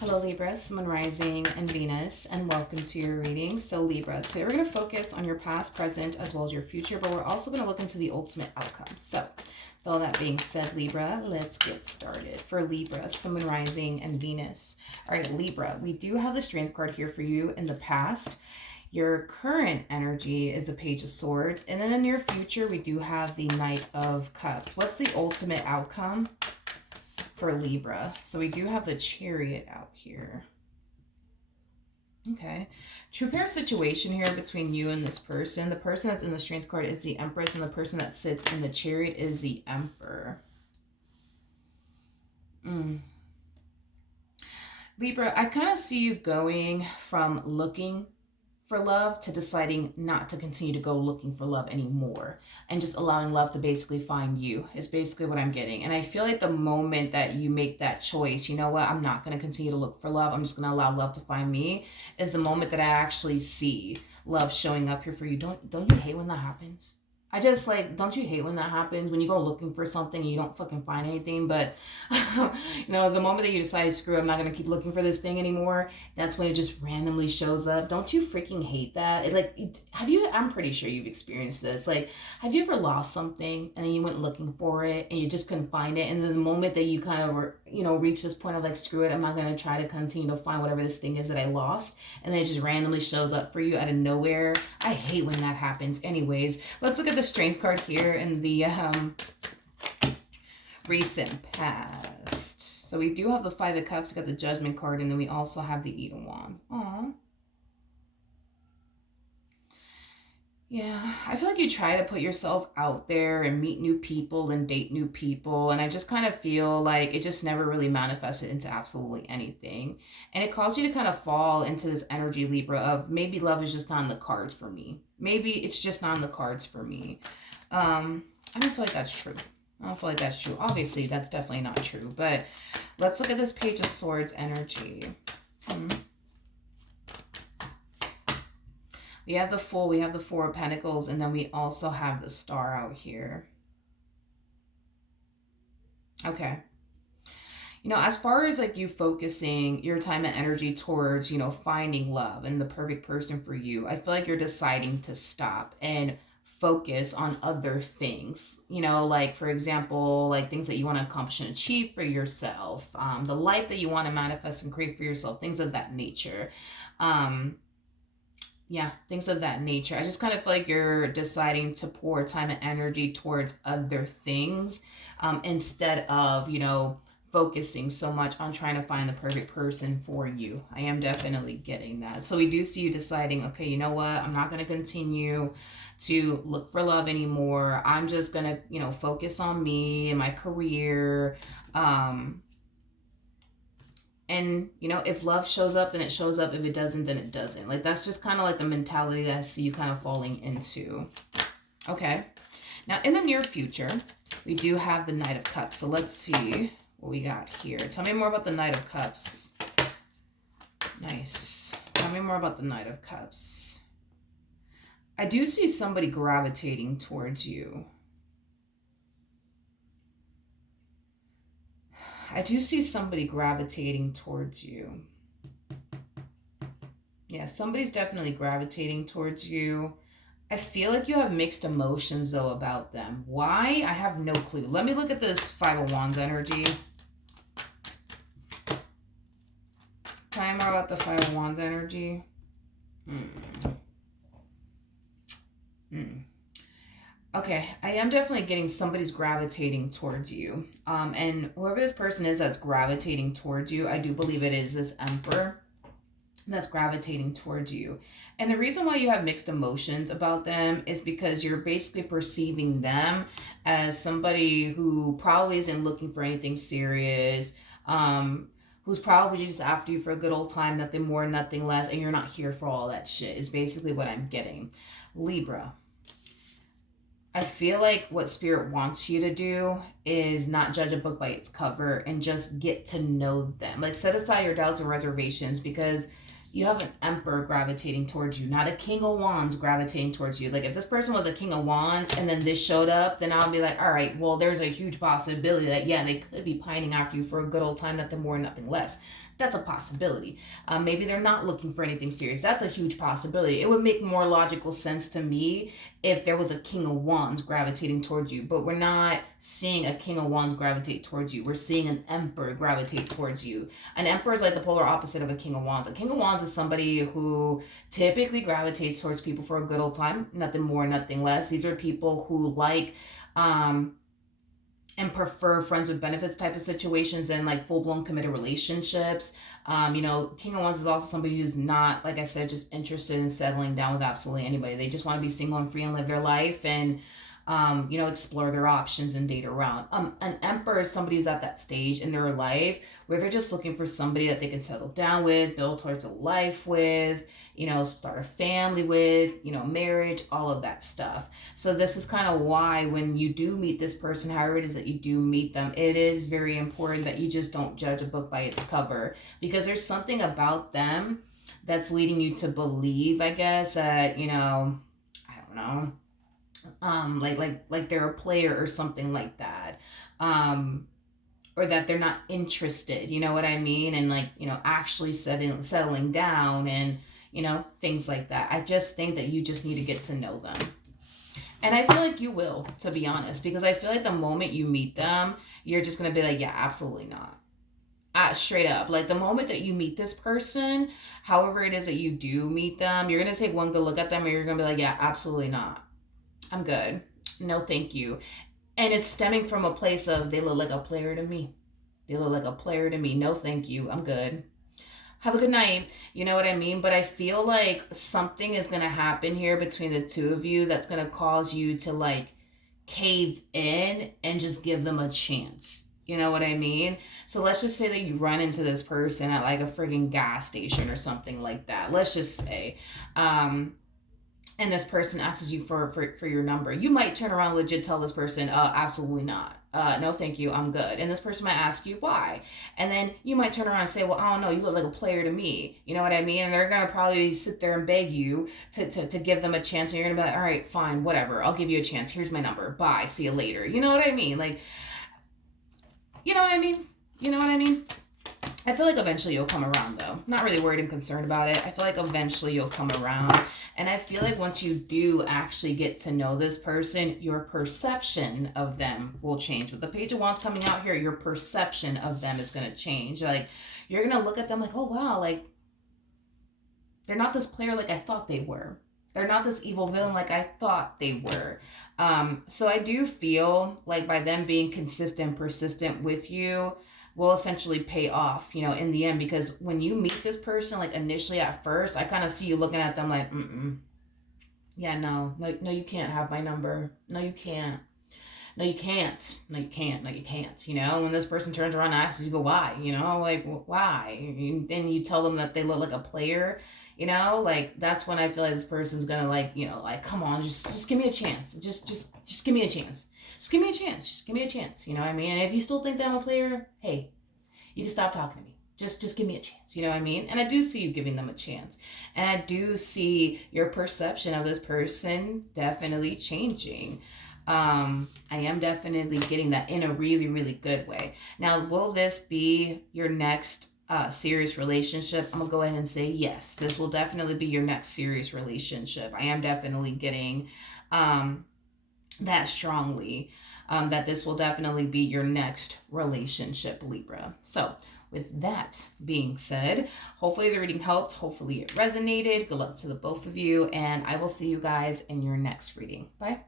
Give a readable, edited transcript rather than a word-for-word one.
Hello Libra, Sun, Rising, and Venus, and welcome to your reading. So Libra, today we're going to focus on your past, present, as well as your future, but we're also going to look into the ultimate outcome. So with all that being said, Libra, let's get started. For Libra, Sun, Rising, and Venus. All right, Libra, we do have the Strength card here for you in the past. Your current energy is the Page of Swords, and in the near future, we do have the Knight of Cups. What's the ultimate outcome for Libra? So we do have the Chariot out here. Okay. True pair situation here between you and this person. The person that's in the Strength card is the Empress, and the person that sits in the Chariot is the Emperor. Libra, I kind of see you going from looking for love to deciding not to continue to go looking for love anymore and just allowing love to basically find you is basically what I'm getting. And I feel like the moment that you make that choice, you know what, I'm not going to continue to look for love, I'm just going to allow love to find me, is the moment that I actually see love showing up here for you. Don't you hate when that happens? I just don't you hate when that happens? When you go looking for something and you don't fucking find anything, but the moment that you decide, screw it, I'm not gonna keep looking for this thing anymore, that's when it just randomly shows up. Don't you freaking hate that? I'm pretty sure you've experienced this. Like, have you ever lost something and then you went looking for it and you just couldn't find it? And then the moment that you kind of reach this point of like, screw it, I'm not gonna try to continue to find whatever this thing is that I lost, and then it just randomly shows up for you out of nowhere. I hate when that happens. Anyways, let's look at the Strength card here in the recent past. So we do have the Five of Cups, we got the Judgment card, and then we also have the Eight of Wands. Aww. Yeah, I feel like you try to put yourself out there and meet new people and date new people, and I just kind of feel like it just never really manifested into absolutely anything. And it caused you to kind of fall into this energy, Libra, of maybe love is just not on the cards for me. Maybe it's just not on the cards for me. I don't feel like that's true. I don't feel like that's true. Obviously, that's definitely not true. But let's look at this Page of Swords energy. We have the Fool, we have the Four of Pentacles, and then we also have the Star out here. Okay. As far as like you focusing your time and energy towards, finding love and the perfect person for you, I feel like you're deciding to stop and focus on other things, like, for example, like things that you want to accomplish and achieve for yourself, the life that you want to manifest and create for yourself, things of that nature. Yeah, things of that nature. I just kind of feel like you're deciding to pour time and energy towards other things, instead of, focusing so much on trying to find the perfect person for you. I am definitely getting that. So we do see you deciding, okay, you know what? I'm not going to continue to look for love anymore. I'm just going to, focus on me and my career. And, if love shows up, then it shows up. If it doesn't, then it doesn't. Like, that's just kind of like the mentality that I see you kind of falling into. Okay. Now, in the near future, we do have the Knight of Cups. So let's see what we got here. Tell me more about the Knight of Cups. Nice. Tell me more about the Knight of Cups. I do see somebody gravitating towards you. I do see somebody gravitating towards you. Yeah, somebody's definitely gravitating towards you. I feel like you have mixed emotions, though, about them. Why? I have no clue. Let me look at this Five of Wands energy. Tell me more about the Five of Wands energy. Okay, I am definitely getting somebody's gravitating towards you. And whoever this person is that's gravitating towards you, I do believe it is this Emperor that's gravitating towards you. And the reason why you have mixed emotions about them is because you're basically perceiving them as somebody who probably isn't looking for anything serious, who's probably just after you for a good old time, nothing more, nothing less, and you're not here for all that shit, is basically what I'm getting. Libra, I feel like what Spirit wants you to do is not judge a book by its cover and just get to know them. Like, set aside your doubts and reservations, because you have an Emperor gravitating towards you, not a King of Wands gravitating towards you. Like, if this person was a King of Wands and then this showed up, then I'll be like, all right, well, there's a huge possibility that, yeah, they could be pining after you for a good old time, nothing more, nothing less. That's a possibility. Maybe they're not looking for anything serious. That's a huge possibility. It would make more logical sense to me if there was a King of Wands gravitating towards you, but we're not seeing a King of Wands gravitate towards you. We're seeing an Emperor gravitate towards you. An Emperor is like the polar opposite of a King of Wands. A King of Wands is somebody who typically gravitates towards people for a good old time, nothing more, nothing less. These are people who like, um, and prefer friends with benefits type of situations than like full blown committed relationships. King of Wands is also somebody who's not, like I said, just interested in settling down with absolutely anybody. They just want to be single and free and live their life and, explore their options and date around. An Emperor is somebody who's at that stage in their life where they're just looking for somebody that they can settle down with, build towards a life with, start a family with, marriage, all of that stuff. So this is kind of why when you do meet this person, however it is that you do meet them, it is very important that you just don't judge a book by its cover, because there's something about them that's leading you to believe, I guess, that, I don't know, like they're a player or something like that. Or that they're not interested, you know what I mean? And like, actually settling down and, things like that. I just think that you just need to get to know them. And I feel like you will, to be honest, because I feel like the moment you meet them, you're just going to be like, yeah, absolutely not. Straight up. Like the moment that you meet this person, however it is that you do meet them, you're going to take one good look at them and you're going to be like, yeah, absolutely not. I'm good. No, thank you. And it's stemming from a place of they look like a player to me. They look like a player to me. No, thank you. I'm good. Have a good night. You know what I mean? But I feel like something is going to happen here between the two of you that's going to cause you to like cave in and just give them a chance. You know what I mean? So let's just say that you run into this person at like a friggin' gas station or something like that. Let's just say. And this person asks you for your number. You might turn around and legit tell this person, absolutely not. No, thank you. I'm good. And this person might ask you why. And then you might turn around and say, well, I don't know. You look like a player to me. You know what I mean? And they're going to probably sit there and beg you to give them a chance. And you're going to be like, all right, fine, whatever. I'll give you a chance. Here's my number. Bye. See you later. You know what I mean? Like, you know what I mean? You know what I mean? I feel like eventually you'll come around, though. Not really worried and concerned about it. I feel like eventually you'll come around. And I feel like once you do actually get to know this person, your perception of them will change. With the Page of Wands coming out here, your perception of them is going to change. Like, you're going to look at them like, oh, wow, like, they're not this player like I thought they were. They're not this evil villain like I thought they were. So I do feel like by them being consistent, persistent with you, will essentially pay off, in the end, because when you meet this person, like initially at first, I kind of see you looking at them like, yeah, no, you can't have my number. No, you can't. No, you can't. No, you can't. No, you can't. When this person turns around and asks you, go, why? Like, why? And you tell them that they look like a player, like that's when I feel like this person's gonna like, come on, just give me a chance. Just give me a chance. Just give me a chance. Just give me a chance. You know what I mean? And if you still think that I'm a player, hey, you can stop talking to me. Just give me a chance. You know what I mean? And I do see you giving them a chance. And I do see your perception of this person definitely changing. I am definitely getting that in a really, really good way. Now, will this be your next serious relationship? I'm gonna go ahead and say yes. This will definitely be your next serious relationship. I am definitely getting that strongly, that this will definitely be your next relationship, Libra. So with that being said, hopefully the reading helped. Hopefully it resonated. Good luck to the both of you. And I will see you guys in your next reading. Bye.